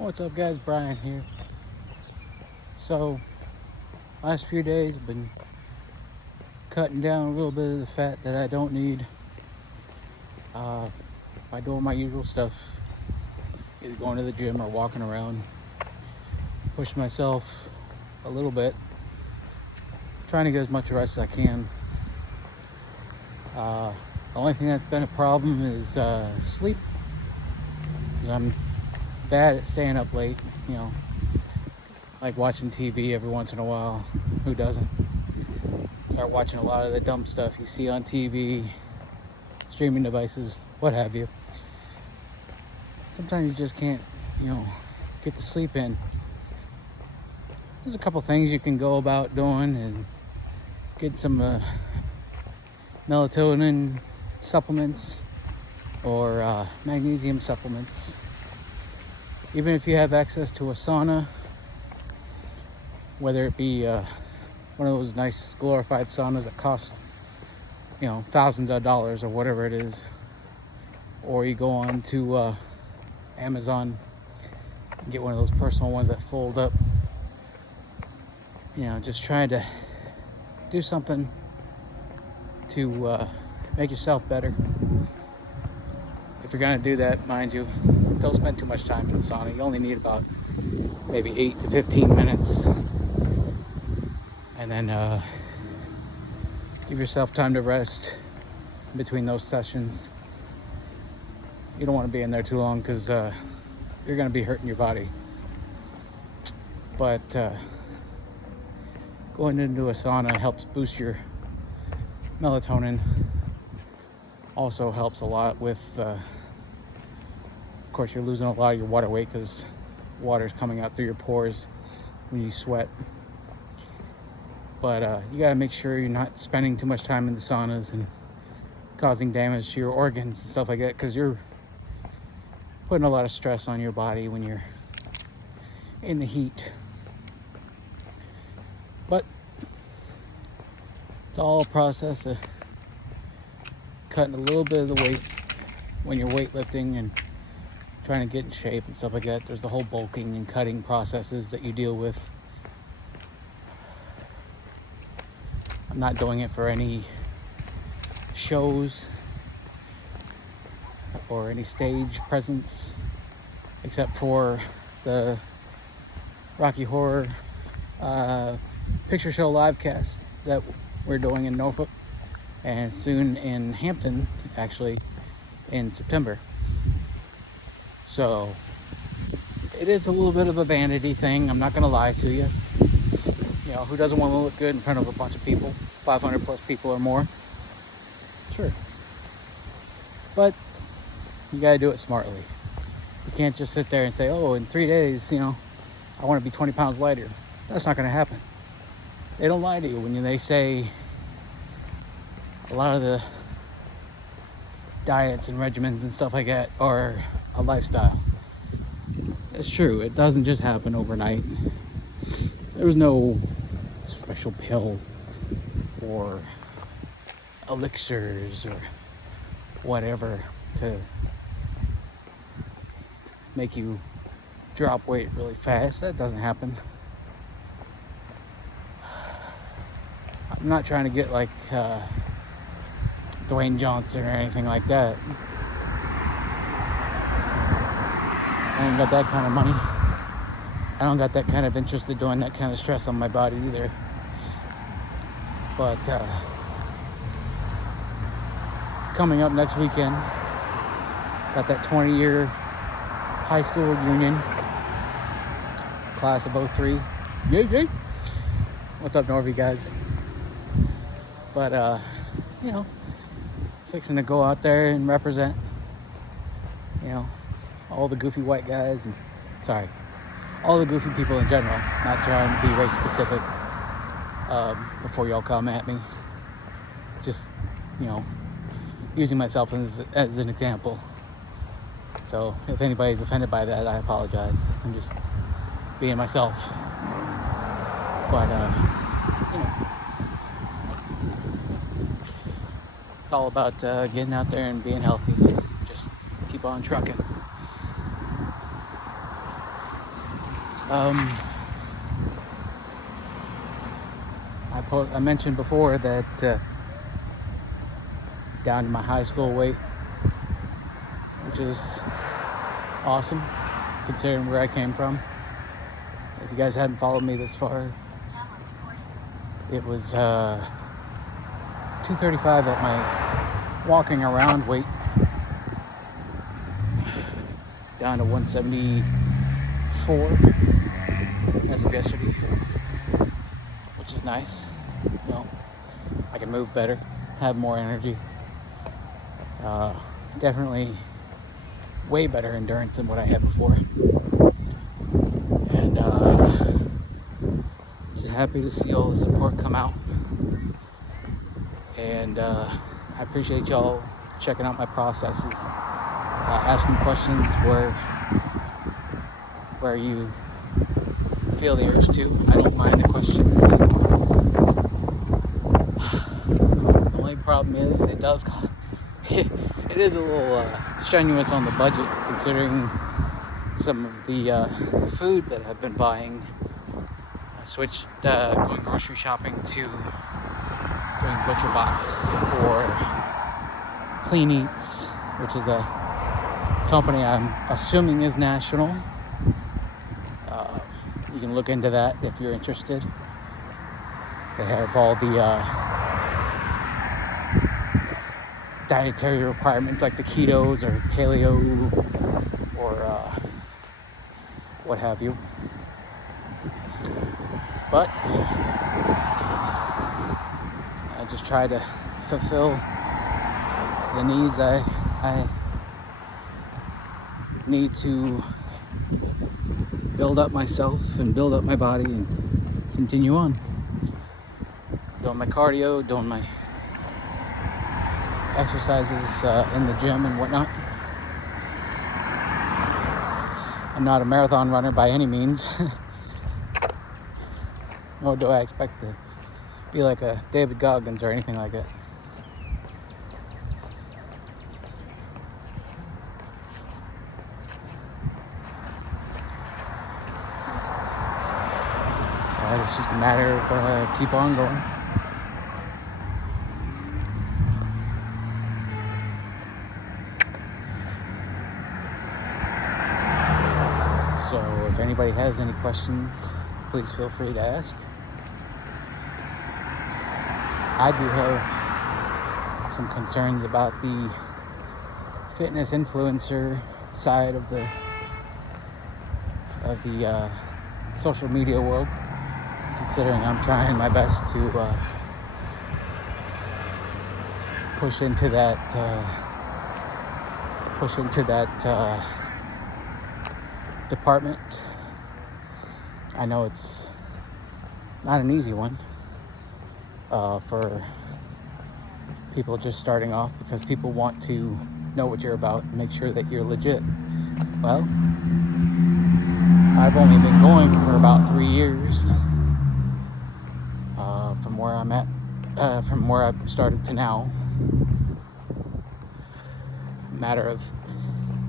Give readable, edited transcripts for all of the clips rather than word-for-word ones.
What's up, guys? Brian here. So, last few days I've been cutting down a little bit of the fat that I don't need by doing my usual stuff, either going to the gym or walking around, pushing myself a little bit, trying to get as much rest as I can. The only thing that's been a problem is sleep, 'cause I'm bad at staying up late, like watching TV every once in a while. Who doesn't? Start watching a lot of the dumb stuff you see on TV, streaming devices, what have you. Sometimes you just can't, get the sleep in. There's a couple things you can go about doing and get some melatonin supplements or magnesium supplements. Even if you have access to a sauna, whether it be one of those nice glorified saunas that cost, thousands of dollars or whatever it is, or you go on to Amazon and get one of those personal ones that fold up. Just trying to do something to make yourself better. If you're gonna do that, mind you, don't spend too much time in the sauna. You only need about maybe 8 to 15 minutes. And then give yourself time to rest between those sessions. You don't want to be in there too long because you're going to be hurting your body. But going into a sauna helps boost your melatonin. Also helps a lot with, of course, you're losing a lot of your water weight because water's coming out through your pores when you sweat. But you got to make sure you're not spending too much time in the saunas and causing damage to your organs and stuff like that, because you're putting a lot of stress on your body when you're in the heat. But it's all a process of cutting a little bit of the weight when you're weightlifting and trying to get in shape and stuff like that. There's the whole bulking and cutting processes that you deal with. I'm not doing it for any shows or any stage presence, except for the Rocky Horror Picture Show live cast that we're doing in Norfolk, and soon in Hampton, actually, in September. So it is a little bit of a vanity thing, I'm not going to lie to you. Who doesn't want to look good in front of a bunch of people, 500 plus people or more? Sure. But you got to do it smartly. You can't just sit there and say, oh, in 3 days, I want to be 20 pounds lighter. That's not going to happen. They don't lie to you when they say a lot of the diets and regimens and stuff like that are a lifestyle. It's true. It doesn't just happen overnight. There's no special pill or elixirs or whatever to make you drop weight really fast. That doesn't happen. I'm not trying to get like Dwayne Johnson or anything like that. I ain't got that kind of money. I don't got that kind of interest in doing that kind of stress on my body either. But coming up next weekend, got that 20-year high school reunion, class of 03. Yay. What's up, Norvie, guys? But fixing to go out there and represent, all the goofy white guys and all the goofy people in general, not trying to be race specific before y'all come at me. Just, using myself as an example. So if anybody's offended by that, I apologize. I'm just being myself. But, it's all about getting out there and being healthy. Just keep on trucking. Um, I mentioned before that down to my high school weight, which is awesome considering where I came from. If you guys hadn't followed me this far, it was 235 at my walking around weight, down to 174 as of yesterday, which is nice. You know, I can move better, have more energy, definitely way better endurance than what I had before, and just happy to see all the support come out. And I appreciate y'all checking out my processes, asking questions where you feel the urge to. I don't mind the questions. The only problem is it is a little strenuous on the budget, considering some of the food that I've been buying. I switched going grocery shopping to doing ButcherBox or Clean Eats, which is a company I'm assuming is national. You can look into that if you're interested. They have all the dietary requirements like the ketos or paleo or what have you. But I just try to fulfill the needs I need to build up myself and build up my body and continue on. Doing my cardio, doing my exercises in the gym and whatnot. I'm not a marathon runner by any means. Nor do I expect to be like a David Goggins or anything like that. It's just a matter of keep on going. So if anybody has any questions, please feel free to ask. I do have some concerns about the fitness influencer side of the social media world, considering I'm trying my best to push into that department. I know it's not an easy one for people just starting off, because people want to know what you're about and make sure that you're legit. Well, I've only been going for about 3 years from where I'm at, from where I started to now. Matter of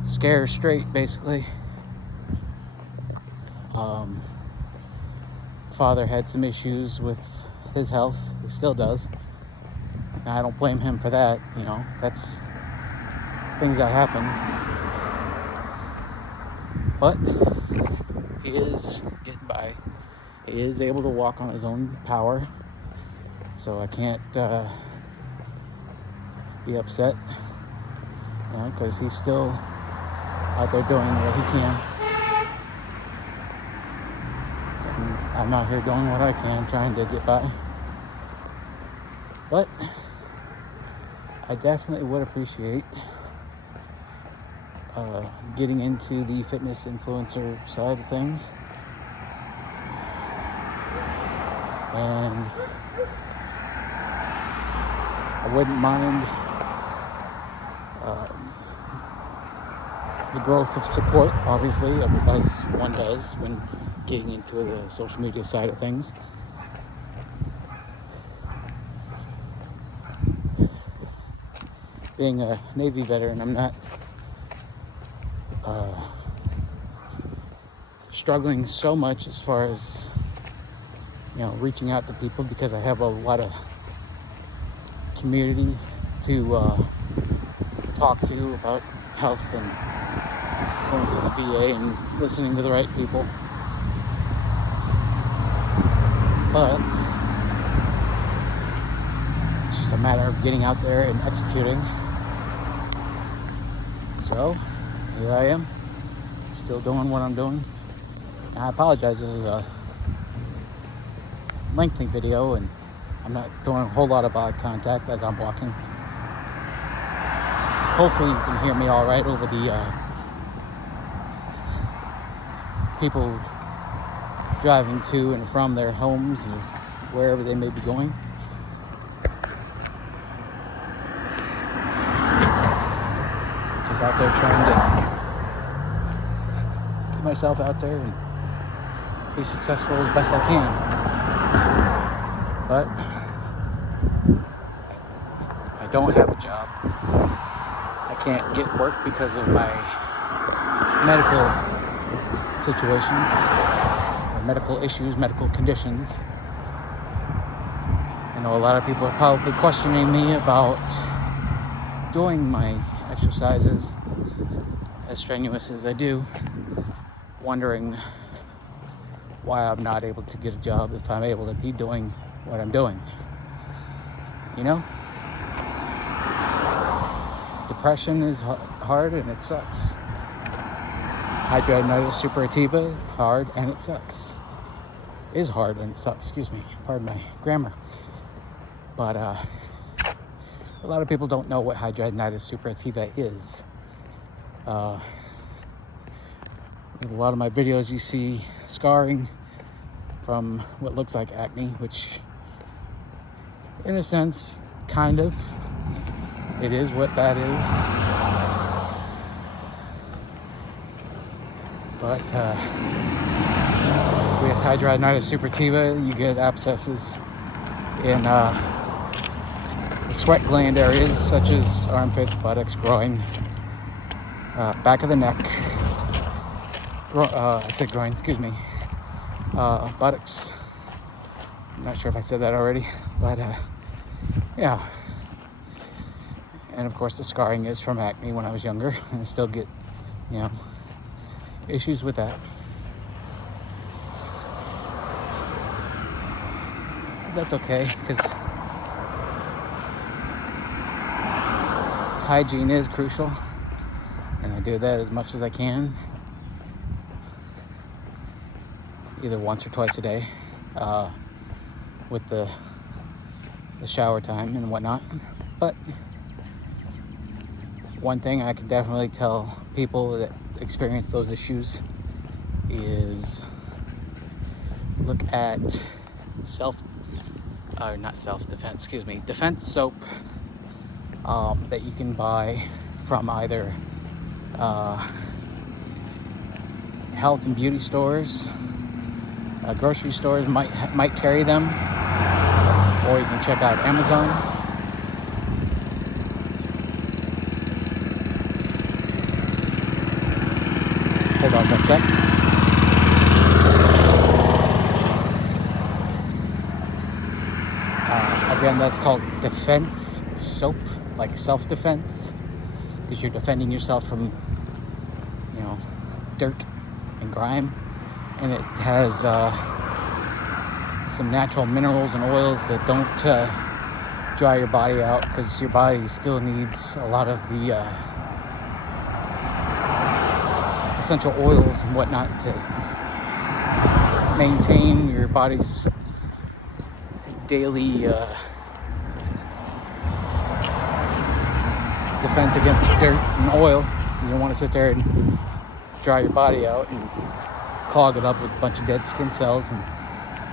scare straight, basically. Father had some issues with his health. He still does. And I don't blame him for that. You know, that's things that happen. But he is getting by. He is able to walk on his own power. So I can't be upset, you know, because he's still out there doing what he can. I'm out here doing what I can, trying to get by. But I definitely would appreciate getting into the fitness influencer side of things. And I wouldn't mind the growth of support, obviously, as one does when getting into the social media side of things. Being a Navy veteran, I'm not struggling so much as far as, reaching out to people, because I have a lot of community to talk to about health and going to the VA and listening to the right people. But it's just a matter of getting out there and executing. So here I am, still doing what I'm doing. And I apologize, this is a lengthy video and I'm not doing a whole lot of eye contact as I'm walking. Hopefully you can hear me all right over the people driving to and from their homes or wherever they may be going. Just out there trying to get myself out there and be successful as best I can. But I don't have a job. I can't get work because of my medical situations, or medical issues, medical conditions. I know a lot of people are probably questioning me about doing my exercises as strenuous as I do, wondering why I'm not able to get a job if I'm able to be doing what I'm doing. Depression is hard and it sucks. Hidradenitis suppurativa, hard and it sucks. Is hard and it sucks, excuse me, pardon my grammar. But a lot of people don't know what hidradenitis suppurativa is. In a lot of my videos you see scarring from what looks like acne, which in a sense, kind of, it is what that is. But with hidradenitis suppurativa, you get abscesses in the sweat gland areas, such as armpits, buttocks, groin, back of the neck. I said groin, excuse me. Buttocks. I'm not sure if I said that already, but yeah. And of course, the scarring is from acne when I was younger, and I still get, issues with that. That's okay, because hygiene is crucial, and I do that as much as I can, either once or twice a day, with the shower time and whatnot. But one thing I can definitely tell people that experience those issues is look at defense soap that you can buy from either health and beauty stores. Grocery stores might carry them, or you can check out Amazon. Hold on one sec. Again, that's called defense soap, like self-defense, because you're defending yourself from, dirt and grime. And it has some natural minerals and oils that don't dry your body out, because your body still needs a lot of the essential oils and whatnot to maintain your body's daily defense against dirt and oil. You don't want to sit there and dry your body out and clog it up with a bunch of dead skin cells and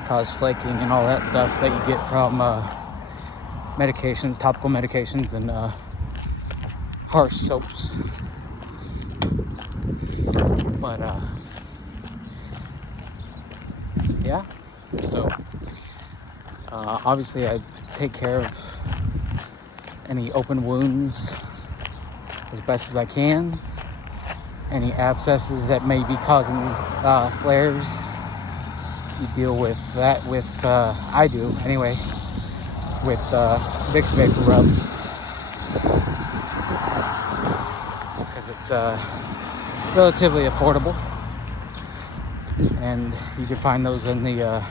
cause flaking and all that stuff that you get from medications, topical medications, and harsh soaps. But yeah, so obviously I take care of any open wounds as best as I can. any abscesses that may be causing flares. You deal with that with, I do anyway, with Vicks Vapor Rub, because it's relatively affordable, and you can find those in the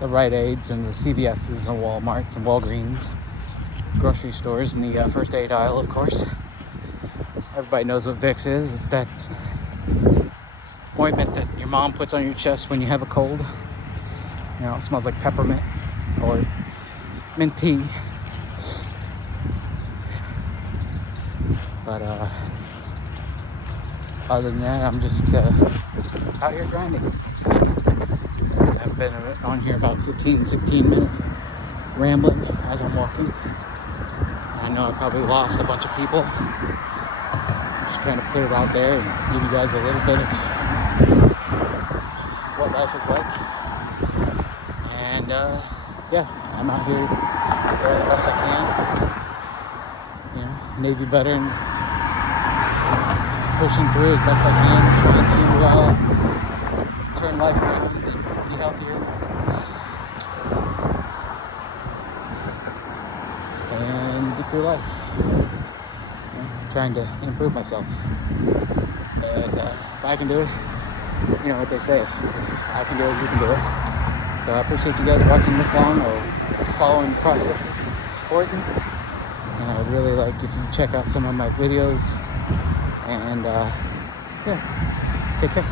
Rite Aids and the CVS's and Walmarts and Walgreens, grocery stores, in the first aid aisle, of course. Everybody knows what Vicks is. It's that ointment that your mom puts on your chest when you have a cold. You know, it smells like peppermint or mint tea. But other than that, I'm just out here grinding. I've been on here about 15-16 minutes rambling as I'm walking. I know I probably lost a bunch of people. I'm just trying to put it out there and give you guys a little bit of what life is like. And yeah, I'm out here doing the best I can. You know, Navy veteran, pushing through as best I can, trying to turn life around and be healthier. And get through life. You know, trying to improve myself. And if I can do it, you know what they say, if I can do it, you can do it. So I appreciate you guys watching this long or following the processes. It's important. And I would really like if you check out some of my videos. And yeah, take care.